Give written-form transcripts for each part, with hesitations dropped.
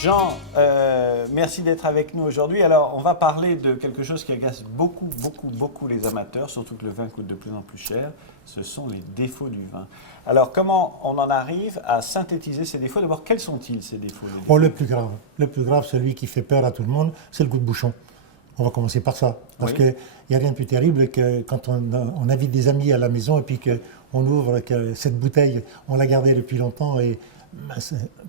Jean, merci d'être avec nous aujourd'hui. Alors, on va parler de quelque chose qui agace beaucoup les amateurs, surtout que le vin coûte de plus en plus cher. Ce sont les défauts du vin. Alors, comment on en arrive à synthétiser ces défauts? D'abord, quels sont-ils, ces défauts? Le plus grave, celui qui fait peur à tout le monde, c'est le goût de bouchon. On va commencer par ça. Parce qu'il n'y a rien de plus terrible que quand on invite des amis à la maison et puis qu'on ouvre que cette bouteille, on l'a gardée depuis longtemps et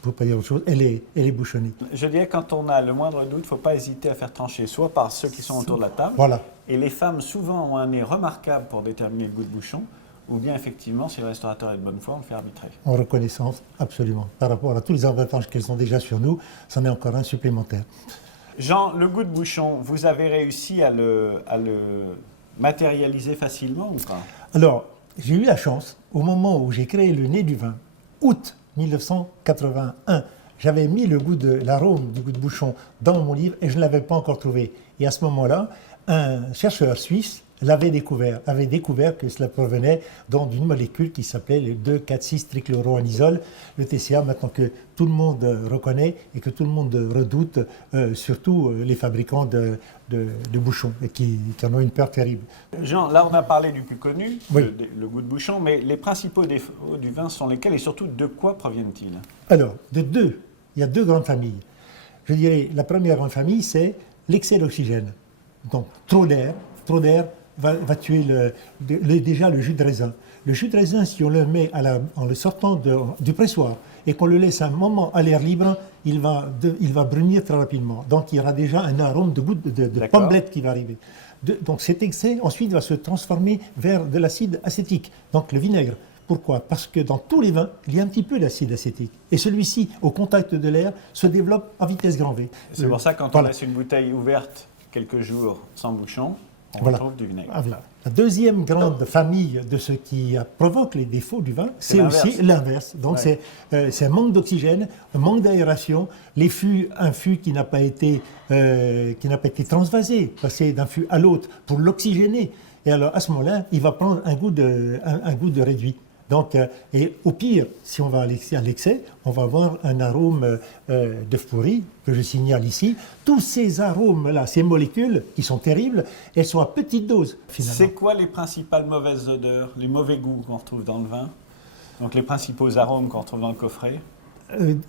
pour ne pas dire autre chose, elle est bouchonnée. Je dirais quand on a le moindre doute, il ne faut pas hésiter à faire trancher, soit par ceux qui sont autour de la table. Voilà. Et les femmes souvent ont un nez remarquable pour déterminer le goût de bouchon, ou bien effectivement, si le restaurateur est de bonne foi, on le fait arbitrer. En reconnaissance, absolument. Par rapport à tous les avantages qu'elles ont déjà sur nous, c'en est encore un supplémentaire. Jean, le goût de bouchon, vous avez réussi à le matérialiser facilement ou pas? Alors, j'ai eu la chance, au moment où j'ai créé le nez du vin, août 1981, j'avais mis l'arôme du goût de bouchon dans mon livre et je ne l'avais pas encore trouvé. Et à ce moment-là, un chercheur suisse avait découvert que cela provenait d'une molécule qui s'appelait le 2,4,6-trichloroanisole, le TCA, maintenant que tout le monde reconnaît et que tout le monde redoute, surtout les fabricants de bouchons, et qui en ont une peur terrible. Jean, là on a parlé du plus connu, oui. le goût de bouchon, mais les principaux défauts du vin sont lesquels et surtout de quoi proviennent-ils? Alors, il y a deux grandes familles. Je dirais, la première grande famille, c'est l'excès d'oxygène. Donc, trop d'air va tuer déjà le jus de raisin. Le jus de raisin, si on le met en le sortant du pressoir et qu'on le laisse un moment à l'air libre, il va brunir très rapidement. Donc il y aura déjà un arôme de goût de pommelette qui va arriver. Donc cet excès ensuite va se transformer vers de l'acide acétique, donc le vinaigre. Pourquoi? Parce que dans tous les vins, il y a un petit peu d'acide acétique. Et celui-ci, au contact de l'air, se développe à vitesse grand V. C'est pour ça que quand on laisse une bouteille ouverte quelques jours sans bouchon, on retrouve du vinaigre. La deuxième grande famille de ce qui provoque les défauts du vin, c'est aussi l'inverse. Donc c'est un manque d'oxygène, un manque d'aération, un fût qui n'a pas été transvasé, passer d'un fût à l'autre pour l'oxygéner. Et alors à ce moment-là, il va prendre un goût de réduit. Donc, et au pire, si on va à l'excès, on va avoir un arôme d'œuf pourri, que je signale ici. Tous ces arômes-là, ces molécules qui sont terribles, elles sont à petite dose, finalement. C'est quoi les principales mauvaises odeurs, les mauvais goûts qu'on retrouve dans le vin? Donc les principaux arômes qu'on retrouve dans le coffret?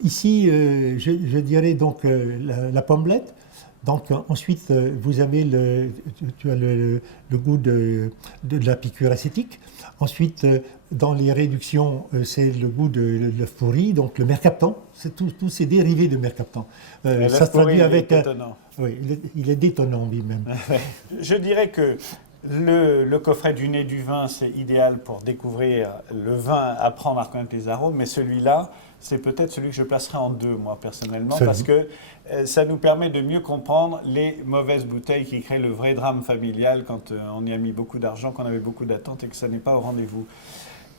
Ici, je dirais donc la pommelette. Donc ensuite, vous avez tu as le goût de la piqûre acétique. Ensuite, dans les réductions, c'est le goût de l'œuf pourri, donc le mercaptan. C'est tous ces dérivés de mercaptan. Ça se traduit avec... détonnant. Oui, il est détonnant lui-même. Je dirais que le coffret du nez du vin, c'est idéal pour découvrir le vin, apprendre à reconnaître les arômes, mais celui-là, c'est peut-être celui que je placerai en deux, moi, personnellement, parce que ça nous permet de mieux comprendre les mauvaises bouteilles qui créent le vrai drame familial quand on y a mis beaucoup d'argent, qu'on avait beaucoup d'attentes et que ça n'est pas au rendez-vous.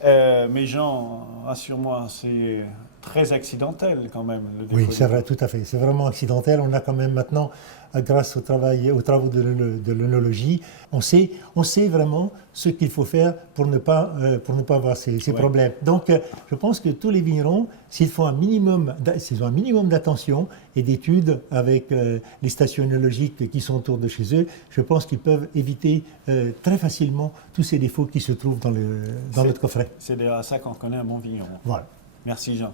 Mais Jean, rassure-moi, c'est très accidentel quand même. Oui, c'est vrai, tout à fait. C'est vraiment accidentel. On a quand même maintenant, grâce aux travaux de l'œnologie, on sait vraiment ce qu'il faut faire pour ne pas avoir ces problèmes. Donc, je pense que tous les vignerons, s'ils ont un minimum d'attention et d'études avec les stations œnologiques qui sont autour de chez eux, je pense qu'ils peuvent éviter très facilement tous ces défauts qui se trouvent dans notre coffret. C'est d'ailleurs à ça qu'on connaît un bon vigneron. Voilà. Merci Jean.